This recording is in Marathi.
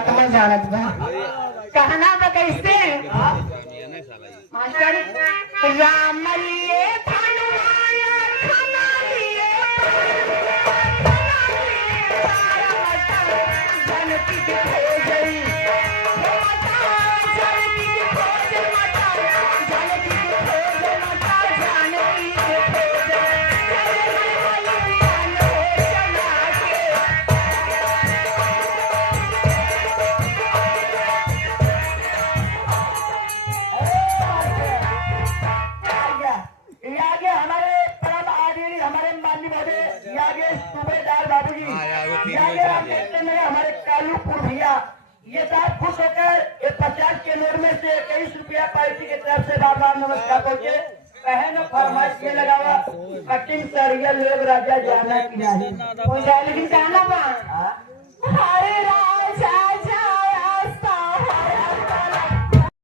आत्मा जानत बा कहना बा कैसे मास्टर राम लिए हनुमान खना लिए जानकी के खोज गई जानकी के खोज माता जानकी के खोज माता जानकी के खोज हमारे कालूपुर भैया ये साहब खुश होकर 50 के नोट में से 21 रुपया पार्टी की तरफ से बार बार नमस्कार करके बहन फरमाइश में लगावा कटिंग सरिया लोग राजा जाना कि नहीं लेकिन कहना बा हरे राम